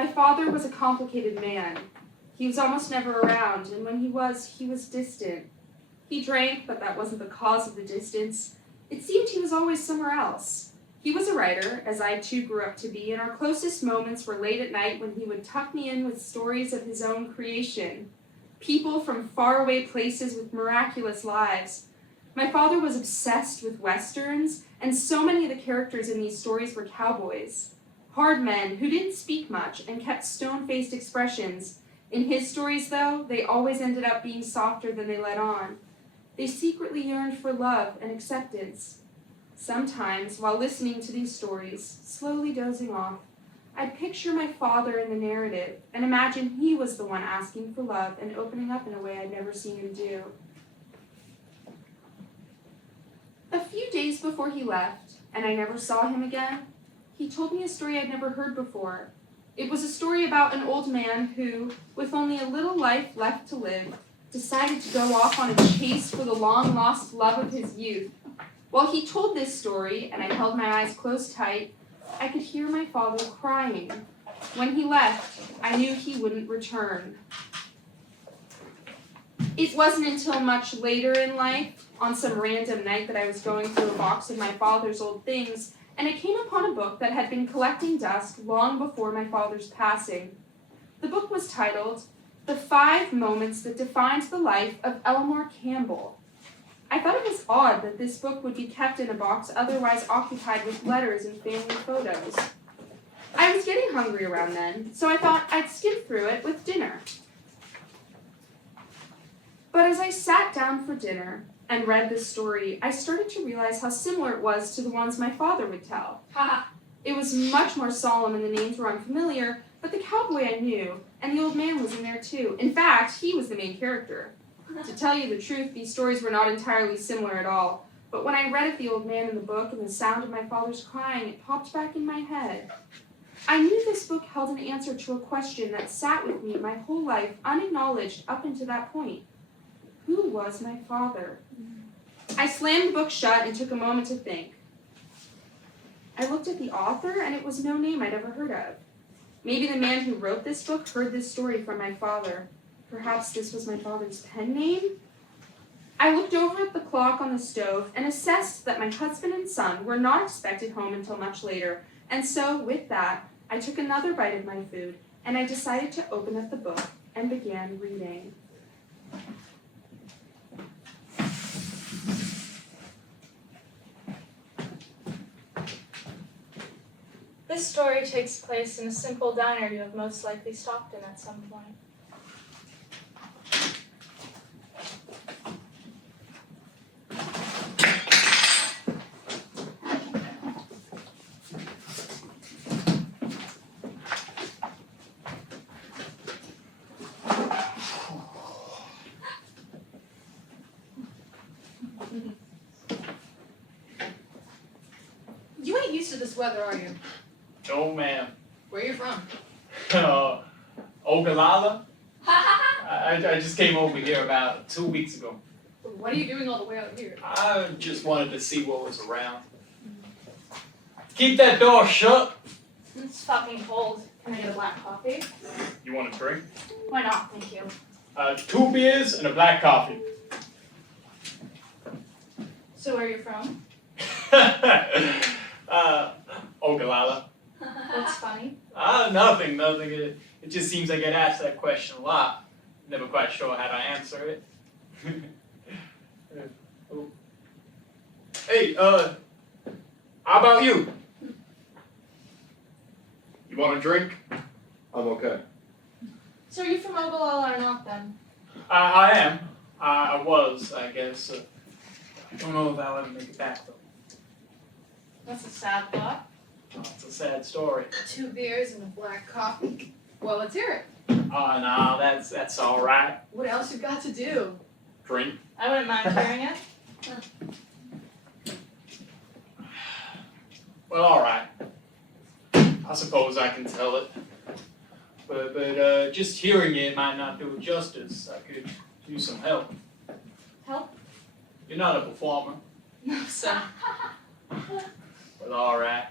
My father was a complicated man. He was almost never around, and when he was distant. He drank, but that wasn't the cause of the distance. It seemed he was always somewhere else. He was a writer, as I too grew up to be, and our closest moments were late at night when he would tuck me in with stories of his own creation. People from faraway places with miraculous lives. My father was obsessed with westerns, and so many of the characters in these stories were cowboys. Hard men who didn't speak much and kept stone-faced expressions. In his stories, though, they always ended up being softer than they let on. They secretly yearned for love and acceptance. Sometimes, while listening to these stories, slowly dozing off, I'd picture my father in the narrative and imagine he was the one asking for love and opening up in a way I'd never seen him do. A few days before he left, and I never saw him again, he told me a story I'd never heard before. It was a story about an old man who, with only a little life left to live, decided to go off on a chase for the long-lost love of his youth. While he told this story, and I held my eyes closed tight, I could hear my father crying. When he left, I knew he wouldn't return. It wasn't until much later in life, on some random night, that I was going through a box of my father's old things, and I came upon a book that had been collecting dust long before my father's passing. The book was titled, "The 5 Moments That Defined the Life of Elmore Campbell." I thought it was odd that this book would be kept in a box otherwise occupied with letters and family photos. I was getting hungry around then, so I thought I'd skim through it with dinner. But as I sat down for dinner and read this story, I started to realize how similar it was to the ones my father would tell. It was much more solemn and the names were unfamiliar, but the cowboy I knew, and the old man was in there too. In fact, he was the main character. To tell you the truth, these stories were not entirely similar at all, but when I read of the old man in the book and the sound of my father's crying, it popped back in my head. I knew this book held an answer to a question that sat with me my whole life, unacknowledged up until that point. Who was my father? I slammed the book shut and took a moment to think. I looked at the author, and it was no name I'd ever heard of. Maybe the man who wrote this book heard this story from my father. Perhaps this was my father's pen name? I looked over at the clock on the stove and assessed that my husband and son were not expected home until much later, and so, with that, I took another bite of my food, and I decided to open up the book and began reading. This story takes place in a simple diner you have most likely stopped in at some point. You ain't used to this weather, are you? No, ma'am. Where you from? Ogallala? I just came over here about 2 weeks ago. What are you doing all the way out here? I just wanted to see what was around. Keep that door shut. It's fucking cold. Can I get a black coffee? You want a drink? Why not? Thank you. 2 beers and a black coffee. So where are you from? Ogallala. What's funny? Nothing. It just seems I get asked that question a lot. Never quite sure how to answer it. Hey, how about you? You want a drink? I'm okay. So are you from Ogallala or not then? I am. I was, I guess. I don't know if I'll ever make it back, though. That's a sad thought. Oh, it's a sad story. 2 beers and a black coffee. Well, let's hear it. Oh, no, that's all right. What else you got to do? Drink. I wouldn't mind hearing it. Well, all right. I suppose I can tell it. But just hearing it might not do it justice. I could use some help. Help? You're not a performer. No, sir. Well, all right.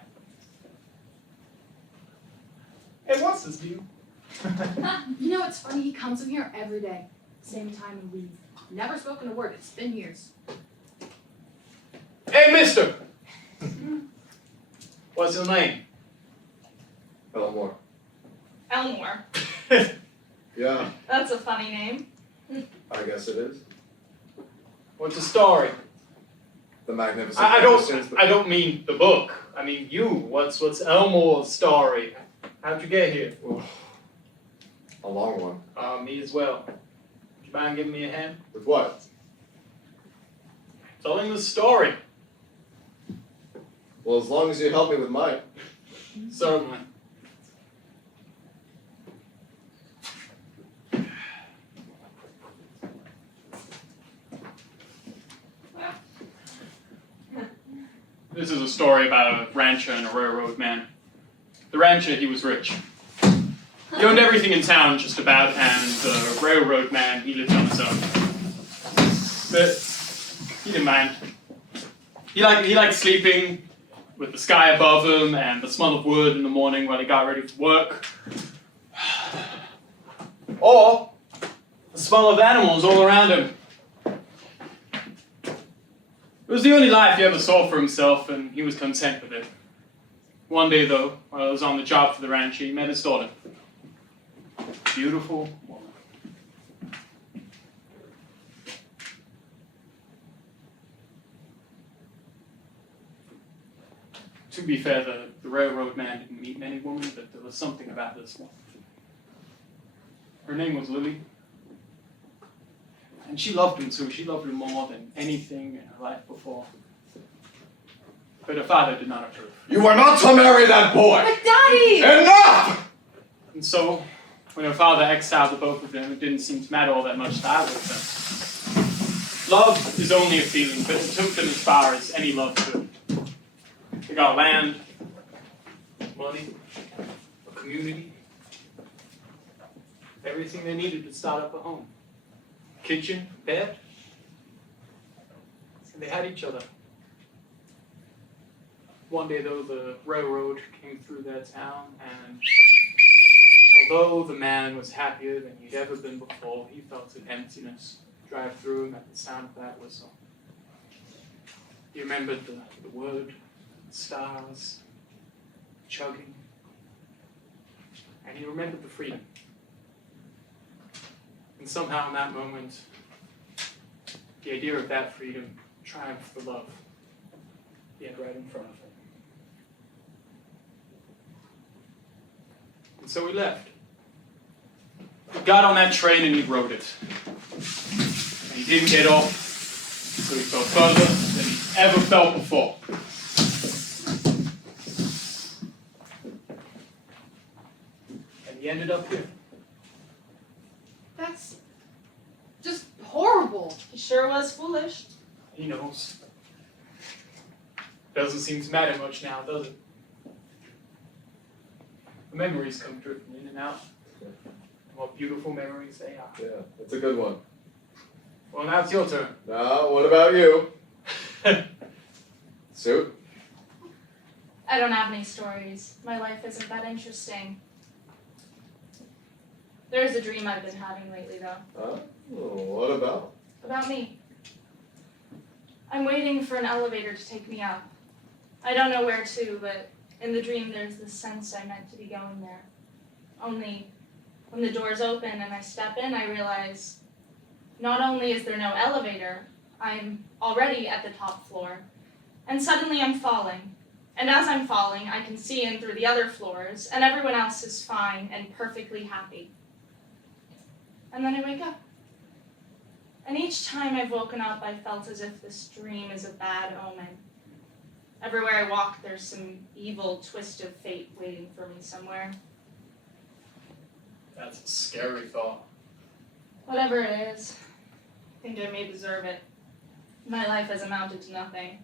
Hey, what's this deal? You know, it's funny, he comes in here every day. Same time and leaves. Never spoken a word, it's been years. Hey, mister! What's your name? Elmore. Elmore. Yeah, That's a funny name. I guess it is. What's the story? The Magnificent I Magnificence, but- don't mean the book. I mean you. What's Elmore's story? How'd you get here? Oof. A long one. Me as well. Would you mind giving me a hand? With what? Telling the story. Well, as long as you help me with mine. Certainly. This is a story about a rancher and a railroad man. The rancher, he was rich. He owned everything in town, just about, and the railroad man, he lived on his own. But he didn't mind. He liked sleeping with the sky above him and the smell of wood in the morning while he got ready for work. Or the smell of animals all around him. It was the only life he ever saw for himself, and he was content with it. One day, though, while he was on the job for the ranch, he met his daughter. Beautiful woman. To be fair, the railroad man didn't meet many women, but there was something about this one. Her name was Lily. And she loved him too. She loved him more than anything in her life before. But her father did not approve. You are not to marry that boy! But Daddy! Enough! And so, when her father exiled the both of them, it didn't seem to matter all that much that I with them. Love is only a feeling, but it took them as far as any love could. They got land, money, a community, everything they needed to start up a home. Kitchen, bed, and they had each other. One day, though, the railroad came through their town, and although the man was happier than he'd ever been before, he felt an emptiness drive through him at the sound of that whistle. He remembered the wood, the stars, chugging, and he remembered the freedom. And somehow in that moment, the idea of that freedom triumphed the love he had right in front of him. And so he left. He got on that train and he rode it. And he didn't get off, so he fell further than he ever felt before. And he ended up here. That's just horrible. He sure was foolish. He knows. Doesn't seem to matter much now, does it? The memories come drifting in and out. What beautiful memories they are. Yeah, that's a good one. Well, now it's your turn. Now, what about you? Suit? I don't have any stories. My life isn't that interesting. There's a dream I've been having lately, though. What about? About me. I'm waiting for an elevator to take me up. I don't know where to, but in the dream there's this sense I'm meant to be going there. Only when the doors open and I step in, I realize not only is there no elevator, I'm already at the top floor, and suddenly I'm falling. And as I'm falling, I can see in through the other floors, and everyone else is fine and perfectly happy. And then I wake up. And each time I've woken up, I felt as if this dream is a bad omen. Everywhere I walk, there's some evil twist of fate waiting for me somewhere. That's a scary thought. Whatever it is, I think I may deserve it. My life has amounted to nothing.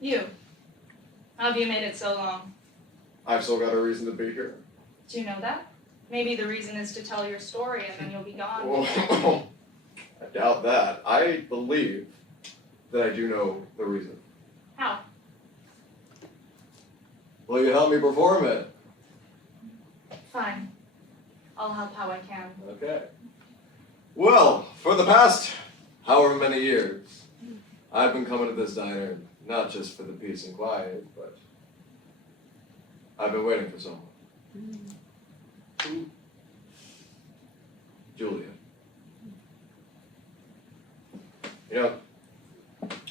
You. How have you made it so long? I've still got a reason to be here. Do you know that? Maybe the reason is to tell your story and then you'll be gone. Whoa. I doubt that. I believe that I do know the reason. How? Will you help me perform it? Fine. I'll help how I can. Okay. Well, for the past however many years, I've been coming to this diner not just for the peace and quiet, but I've been waiting for someone. Who? Julia. You know,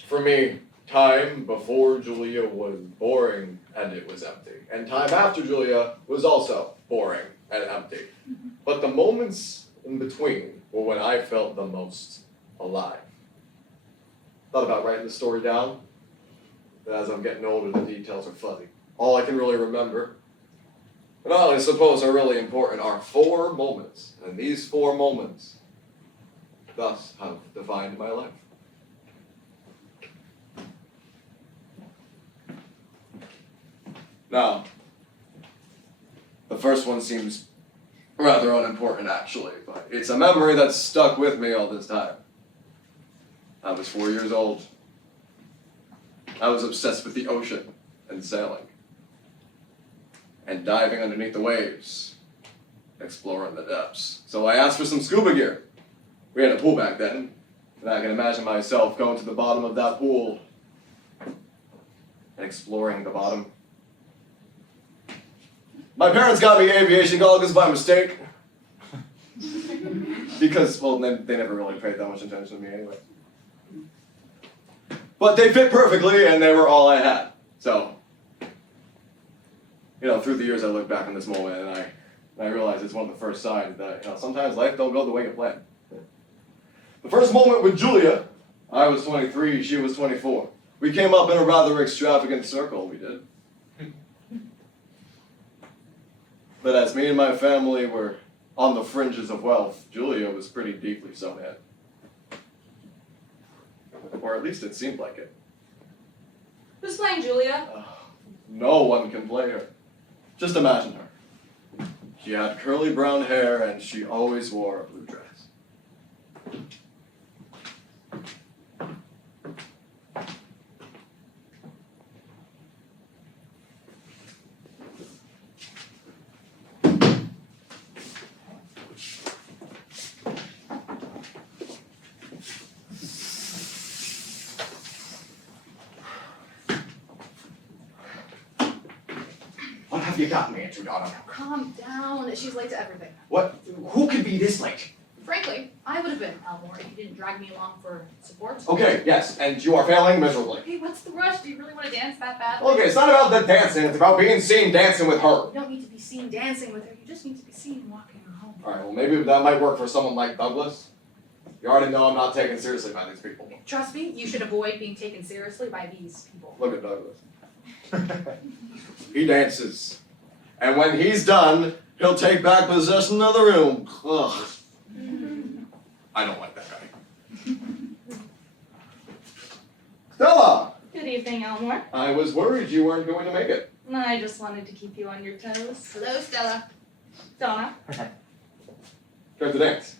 for me, time before Julia was boring and it was empty. And time after Julia was also boring and empty. But the moments in between were when I felt the most alive. Thought about writing the story down, but as I'm getting older, the details are fuzzy. All I can really remember, and all I suppose are really important, are 4 moments. And these 4 moments thus have defined my life. Now, the first one seems rather unimportant actually, but it's a memory that's stuck with me all this time. I was 4 years old. I was obsessed with the ocean and sailing. And diving underneath the waves, exploring the depths. So I asked for some scuba gear. We had a pool back then, and I can imagine myself going to the bottom of that pool and exploring the bottom. My parents got me aviation goggles by mistake. Because, well, they never really paid that much attention to me anyway. But they fit perfectly, and they were all I had. So, you know, through the years I look back on this moment, and I realize it's one of the first signs that, you know, sometimes life don't go the way you plan. The first moment with Julia, I was 23, she was 24. We came up in a rather extravagant circle, we did. But as me and my family were on the fringes of wealth, Julia was pretty deeply sewn in. Or at least it seemed like it. Who's playing Julia? No one can play her. Just imagine her. She had curly brown hair and she always wore a blue dress. What have you got me into, Donna? Calm down. She's late to everything. What? Who could be this late? Frankly, I would have been, Elmore, if you didn't drag me along for support. Okay, yes, and you are failing miserably. Hey, what's the rush? Do you really want to dance that bad? Okay, it's not about the dancing, it's about being seen dancing with her. You don't need to be seen dancing with her. You just need to be seen walking her home. Alright, well maybe that might work for someone like Douglas. You already know I'm not taken seriously by these people. Trust me, you should avoid being taken seriously by these people. Look at Douglas. He dances. And when he's done, he'll take back possession of the room. Ugh. I don't like that guy. Stella! Good evening, Elmore. I was worried you weren't going to make it. I just wanted to keep you on your toes. Hello, Stella. Donna. Go to dance.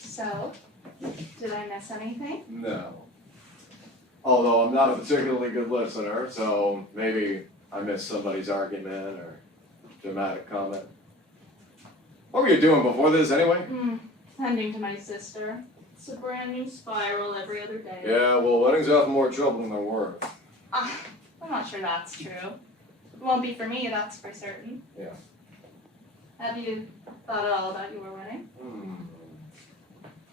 So, did I miss anything? No. Although I'm not a particularly good listener, so maybe I missed somebody's argument or dramatic comment. What were you doing before this anyway? Tending to my sister. It's a brand new spiral every other day. Yeah, well, weddings are often more trouble than they're worth. I'm not sure that's true. It won't be for me, that's for certain. Yeah. Have you thought at all about your wedding?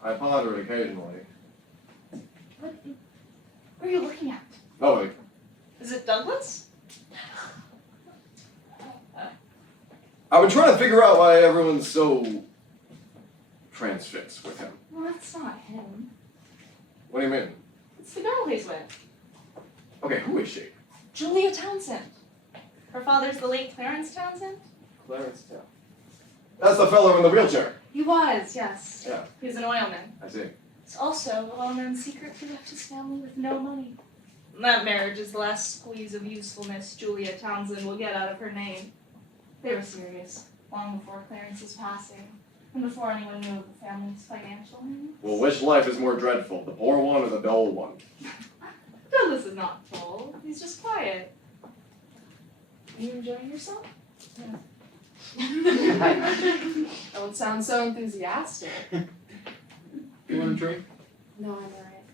I ponder it occasionally. What are you looking at? Oh, wait. Is it Douglas? I've been trying to figure out why everyone's so transfixed with him. Well, that's not him. What do you mean? It's the girl he's with. Okay, who is she? Julia Townsend. Her father's the late Clarence Townsend? Clarence Town. That's the fellow in the wheelchair. He was, yes. Yeah. He was an oilman. I see. It's also a well-known secret he left his family with no money. That marriage is the last squeeze of usefulness Julia Townsend will get out of her name. They were serious, long before Clarence's passing, and before anyone knew of the family's financial needs. Well, which life is more dreadful, the poor one or the dull one? Douglas is not dull. He's just quiet. You enjoying yourself? Yeah. Don't sound so enthusiastic. You want a drink? No, I'm alright.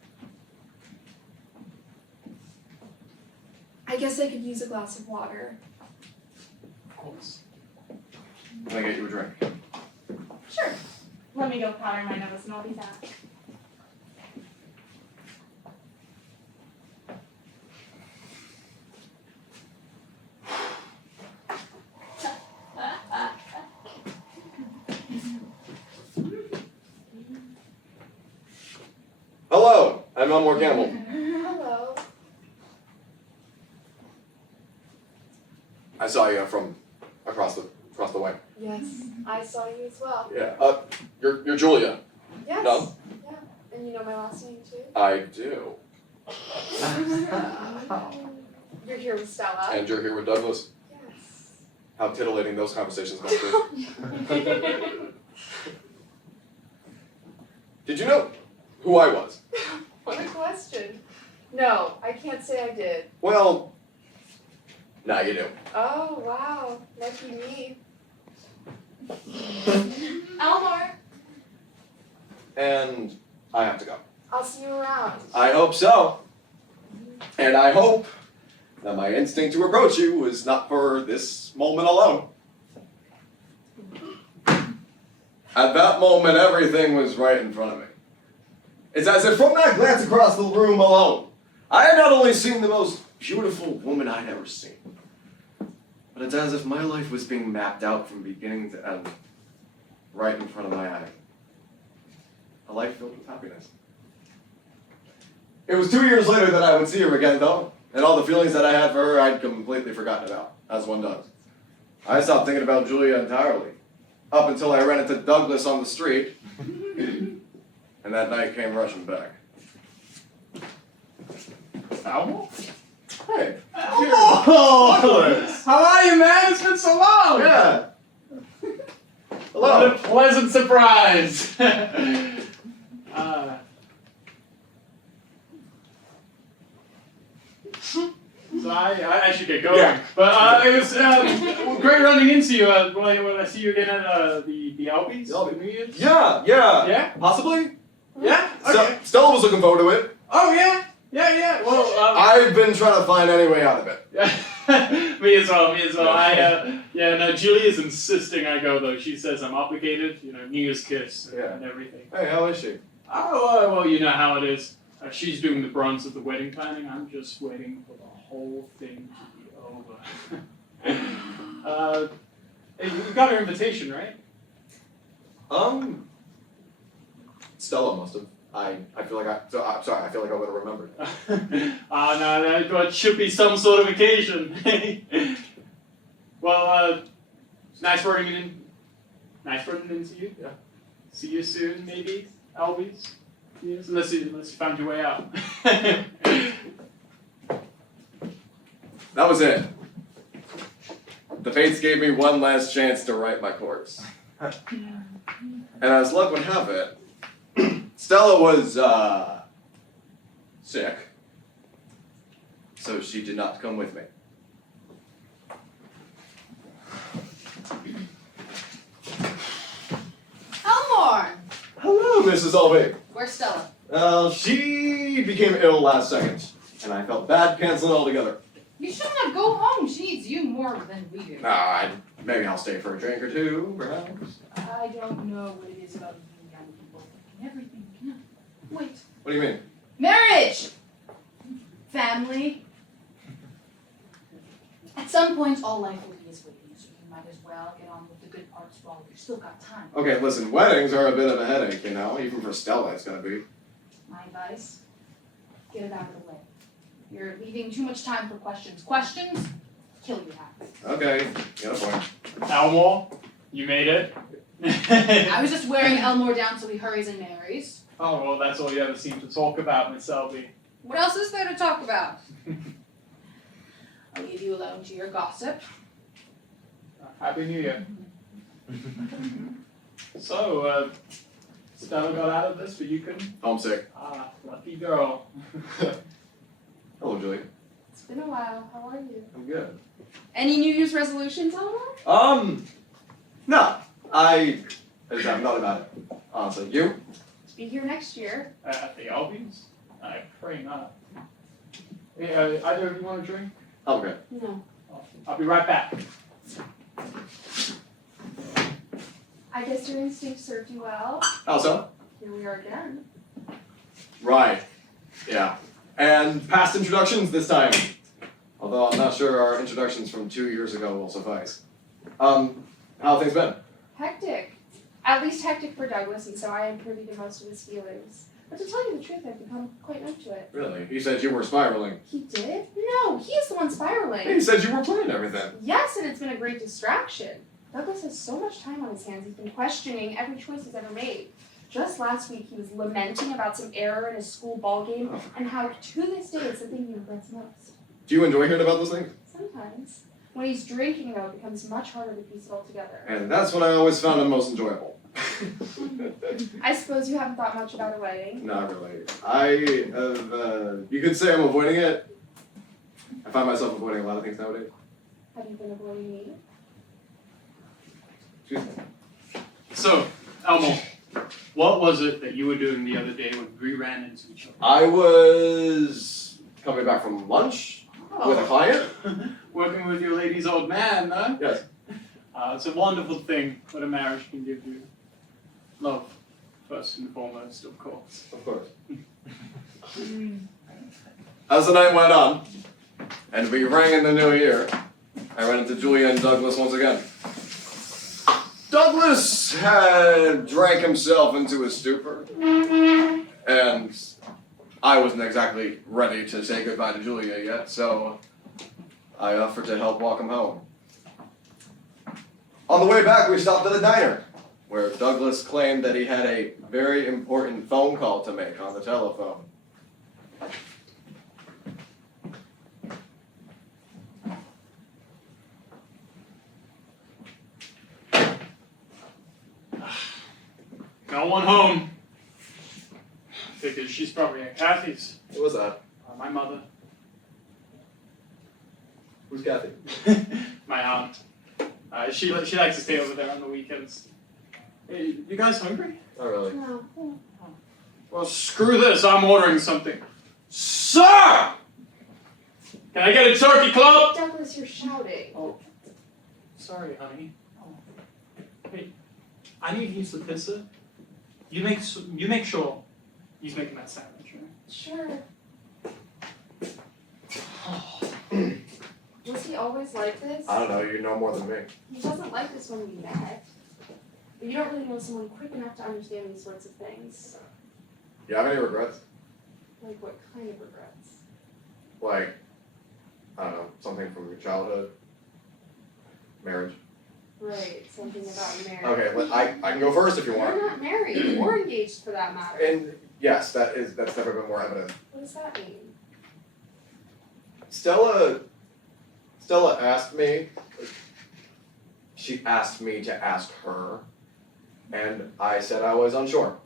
I guess I could use a glass of water. Of course. Can I get you a drink? Sure. Let me go powder my nose and I'll be back. Hello, I'm Elmore Campbell. Hello. I saw you from across the way. Yes, I saw you as well. Yeah. You're Julia. Yes. No? Yeah. And you know my last name too? I do. You're here with Stella. And you're here with Douglas. Yes. How titillating those conversations must be. Did you know who I was? What a question. No, I can't say I did. Well, now you do. Oh, wow. Lucky me. Elmore! And I have to go. I'll see you around. I hope so. And I hope that my instinct to approach you was not for this moment alone. At that moment, everything was right in front of me. It's as if from that glance across the room alone, I had not only seen the most beautiful woman I'd ever seen, but it's as if my life was being mapped out from beginning to end, right in front of my eyes. A life filled with happiness. It was 2 years later that I would see her again, though, and all the feelings that I had for her I'd completely forgotten about, as one does. I stopped thinking about Julia entirely, up until I ran into Douglas on the street, and that night came rushing back. Elmore? Hey, Oh! Douglas! How are you, man? It's been so long! Yeah! What Hello! a pleasant surprise! So I should get going. Yeah. But it was great running into you when I see you again at the ALBYs. The ALBY. New Year's. Yeah, yeah! Yeah? Possibly? Yeah? Okay. Stella was looking forward to it. Oh, yeah? Yeah. Well, I've been trying to find any way out of it. me as well. No, Julia's insisting I go, though. She says I'm obligated, New Year's kiss and everything. Hey, how is she? Oh, well, you know how it is. She's doing the brunt of the wedding planning. I'm just waiting for the whole thing to be over. Hey, you got her invitation, right? Stella must have. I feel like I'm sorry, I feel like I would have remembered. No, it should be some sort of occasion. Well, it's nice running into you. Yeah. See you soon, maybe, ALBYs. Yes, unless you found your way out. That was it. The fates gave me one last chance to write my course. And as luck would have it, Stella was, sick. So she did not come with me. Elmore! Hello, Mrs. ALBY. Where's Stella? She became ill last second, and I felt bad canceling altogether. You shouldn't have. Go home. She needs you more than we do. Maybe I'll stay for a drink or two, perhaps. I don't know what it is about you young people. Everything. No. Wait. What do you mean? Marriage! Family. At some point, all life will be as waiting, so you might as well get on with the good parts while you've still got time. Okay, listen, weddings are a bit of a headache, even for Stella it's gonna be. My advice? Get it out of the way. You're leaving too much time for questions. Questions kill you half. Okay, got a point. Elmore, you made it. I was just wearing Elmore down so he hurries and marries. Oh, well, that's all you ever seem to talk about, Miss ALBY. What else is there to talk about? I'll leave you alone to your gossip. Happy New Year. So, Stella got out of this, but you couldn't? Homesick. Lucky girl. Hello, Julie. It's been a while. How are you? I'm good. Any New Year's resolutions, Elmore? No. I have not about it. Honestly. You? Be here next year. At the ALBY's? I pray not. Hey, either of you want a drink? I'm good. No. I'll be right back. I guess your instinct served you well. How so? Here we are again. Right. Yeah. And past introductions this time. Although I'm not sure our introductions from 2 years ago will suffice. How have things been? Hectic. At least hectic for Douglas, and so I am privy to most of his feelings. But to tell you the truth, I've become quite numb to it. Really? You said you were spiraling. He did? No, he's the one spiraling. You said you were planning everything. Yes, and it's been a great distraction. Douglas has so much time on his hands, he's been questioning every choice he's ever made. Just last week, he was lamenting about some error in his school ball game, and how to this day it's the thing he regrets most. Do you enjoy hearing about those things? Sometimes. When he's drinking, though, it becomes much harder to piece it all together. And that's what I always found the most enjoyable. I suppose you haven't thought much about a wedding. Not really. I have, you could say I'm avoiding it. I find myself avoiding a lot of things nowadays. Have you been avoiding me? Excuse me. So, Elmo, what was it that you were doing the other day when we ran into each other? I was coming back from lunch with a client. Working with your lady's old man, huh? Yes. It's a wonderful thing what a marriage can give you. Love, first and foremost, of course. Of course. As the night went on, and we rang in the new year, I ran into Julia and Douglas once again. Douglas had drank himself into a stupor, and I wasn't exactly ready to say goodbye to Julia yet, so I offered to help walk him home. On the way back, we stopped at a diner, where Douglas claimed that he had a very important phone call to make on the telephone. No one home. Figured she's probably at Kathy's. What was that? My mother. Who's Kathy? My aunt. She likes to stay over there on the weekends. Hey, you guys hungry? Not really. No. Well, screw this. I'm ordering something. Sir! Can I get a turkey club? Douglas, you're shouting. Oh, sorry, honey. Hey, I need to use the pisser. You make sure he's making that sandwich, right? Sure. Was he always like this? I don't know, you know more than me. He wasn't like this when we met. But you don't really know someone quick enough to understand these sorts of things. You have any regrets? Like what kind of regrets? Like, I don't know, something from your childhood? Marriage? Right, something about marriage. Okay, I can go first if you want. We're not married or engaged for that matter. And yes, that's never been more evident. What does that mean? Stella asked me, she asked me to ask her, and I said I was unsure.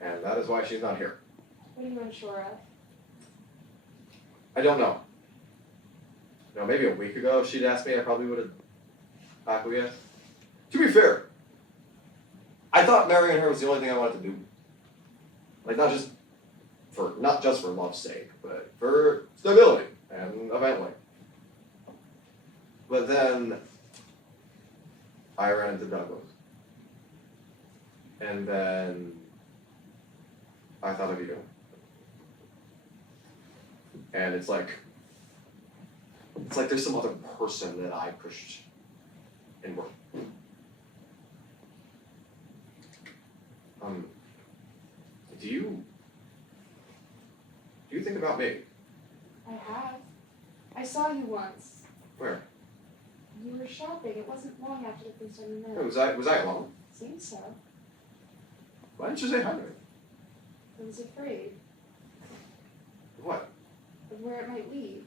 And that is why she's not here. What are you unsure of? I don't know. You know, maybe a week ago if she'd asked me, I probably would have acquiesced. To be fair, I thought marrying her was the only thing I wanted to do. Like not just for love's sake, but for stability and a family. But then I ran into Douglas. And then I thought of you. And it's like there's some other person that I pushed inward. Do you think about me? I have. I saw you once. Where? You were shopping. It wasn't long after the first time you met. Was I alone? Seems so. Why didn't you say hi to me? I was afraid What? of where it might lead.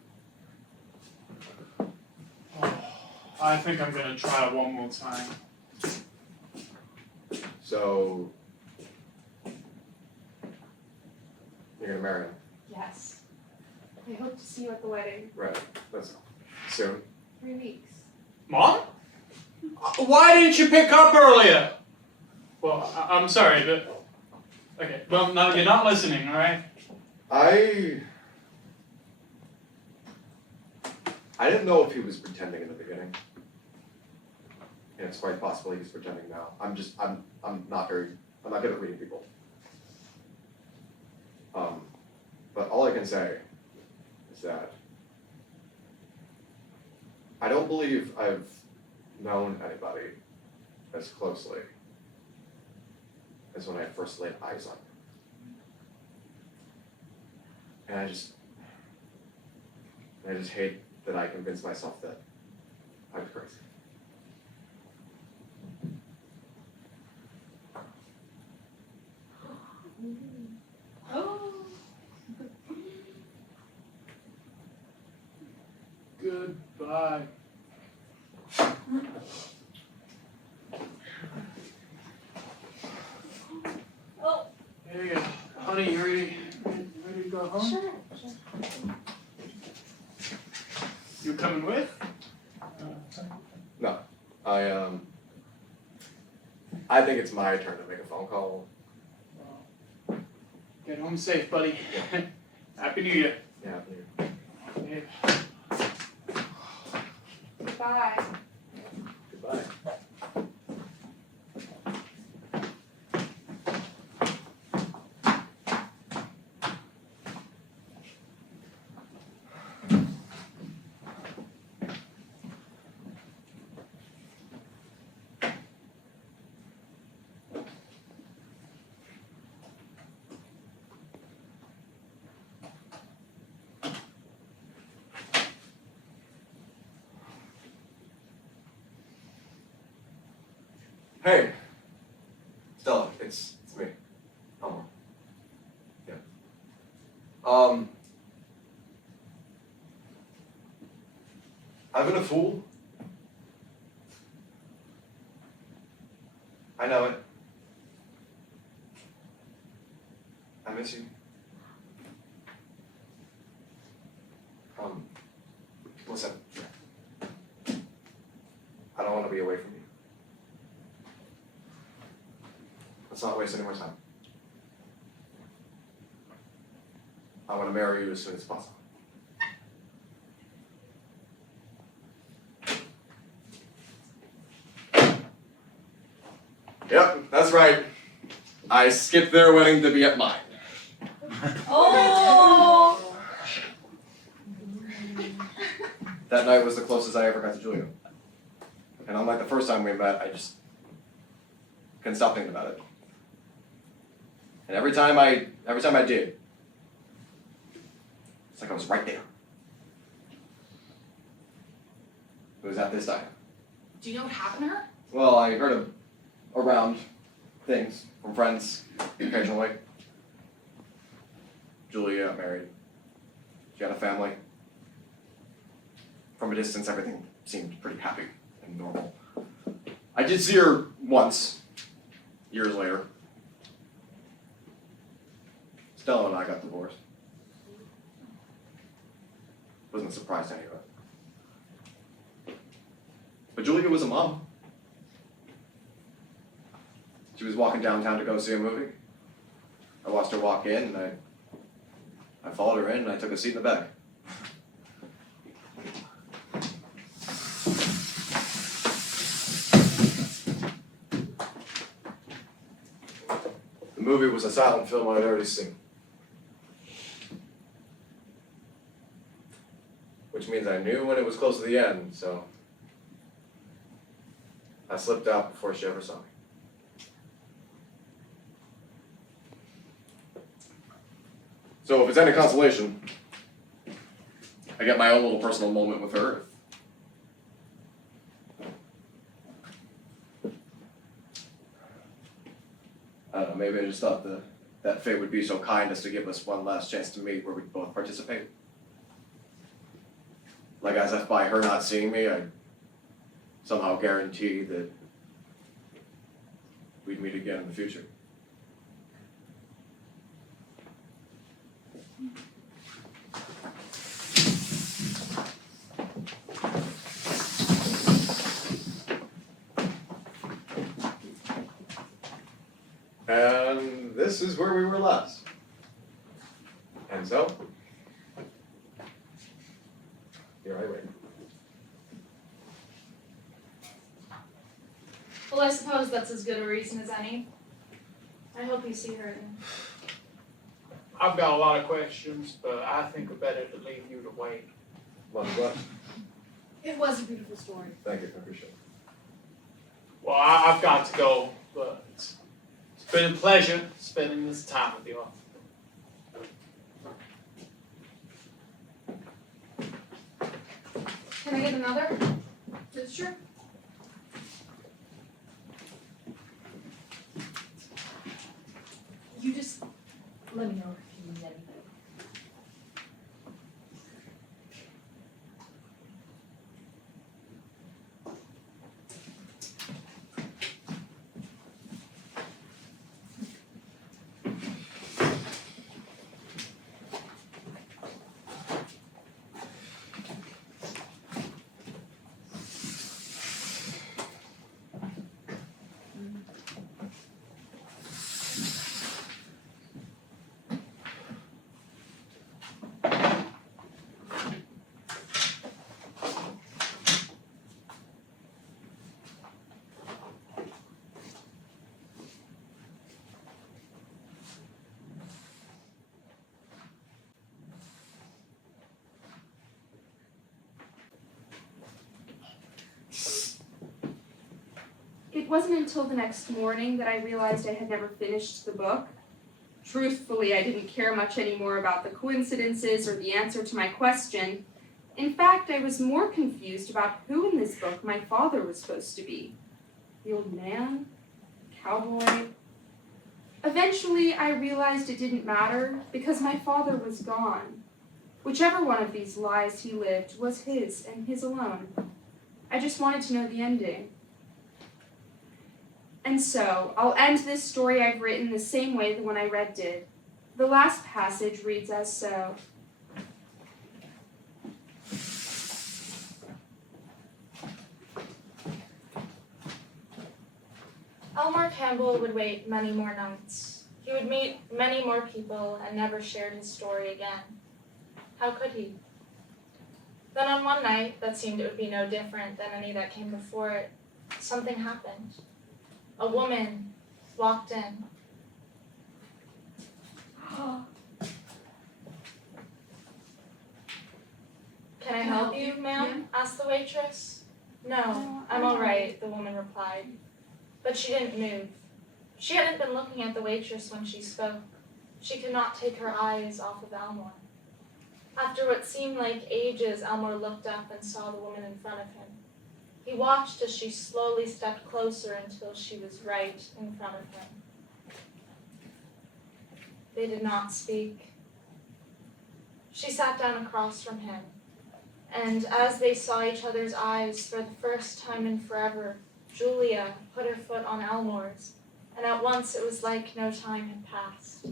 I think I'm gonna try it one more time. So you're gonna marry him? Yes. I hope to see you at the wedding. Right. That's soon. 3 weeks. Mom? Why didn't you pick up earlier? Well, I'm sorry, but... Okay, well, no, you're not listening, alright? I didn't know if he was pretending in the beginning. And it's quite possible he's pretending now. I'm not good at reading people. But all I can say is that I don't believe I've known anybody as closely as when I first laid eyes on you. And I just hate that I convinced myself that I was crazy. Oh. Goodbye. Oh. Hey, honey, you ready to go home? Sure. You coming with? No, I think it's my turn to make a phone call. Well, get home safe, buddy. Happy New Year. Yeah, Okay. Goodbye. goodbye. Hey, Stella, it's me, Elmore. Yeah. I've been a fool. I know it. I miss you. Listen. I don't want to be away from you. Let's not waste any more time. I want to marry you as soon as possible. Yep, that's right. I skipped their wedding to be at mine. Oh! That night was the closest I ever got to Julia. And unlike the first time we met, I just couldn't stop thinking about it. And every time I did, it's like I was right there. It was at this time. Do you know what happened to her? Well, I heard around things from friends occasionally. Julia got married. She had a family. From a distance, everything seemed pretty happy and normal. I did see her once, years later. Stella and I got divorced. Wasn't a surprise to any of it. But Julia was a mom. She was walking downtown to go see a movie. I watched her walk in, and I followed her in, and I took a seat in the back. The movie was a silent film I'd already seen. Which means I knew when it was close to the end, so I slipped out before she ever saw me. So if it's any consolation, I get my own little personal moment with her. I don't know, maybe I just thought that fate would be so kind as to give us one last chance to meet where we'd both participate. Like as if by her not seeing me, I somehow guarantee that we'd meet again in the future. And this is where we were last. And so, here I wait. Well, I suppose that's as good a reason as any. I hope you see her again. I've got a lot of questions, but I think it's better to leave you to wait. Much love. It was a beautiful story. Thank you, I appreciate it. Well, I've got to go, but it's been a pleasure spending this time with you all. Can I get another? Sure. You just let me know if you need anything. It wasn't until the next morning that I realized I had never finished the book. Truthfully, I didn't care much anymore about the coincidences or the answer to my question. In fact, I was more confused about who in this book my father was supposed to be. The old man? Cowboy? Eventually, I realized it didn't matter because my father was gone. Whichever one of these lies he lived was his and his alone. I just wanted to know the ending. And so, I'll end this story I've written the same way the one I read did. The last passage reads as so. Elmore Campbell would wait many more nights. He would meet many more people and never shared his story again. How could he? Then on one night that seemed it would be no different than any that came before it, something happened. A woman walked in. Can I help you, ma'am? Asked the waitress. No, I'm all right, the woman replied. But she didn't move. She hadn't been looking at the waitress when she spoke. She could not take her eyes off of Elmore. After what seemed like ages, Elmore looked up and saw the woman in front of him. He watched as she slowly stepped closer until she was right in front of him. They did not speak. She sat down across from him, and as they saw each other's eyes for the first time in forever, Julia put her foot on Elmore's, and at once it was like no time had passed.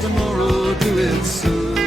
Tomorrow, do it soon.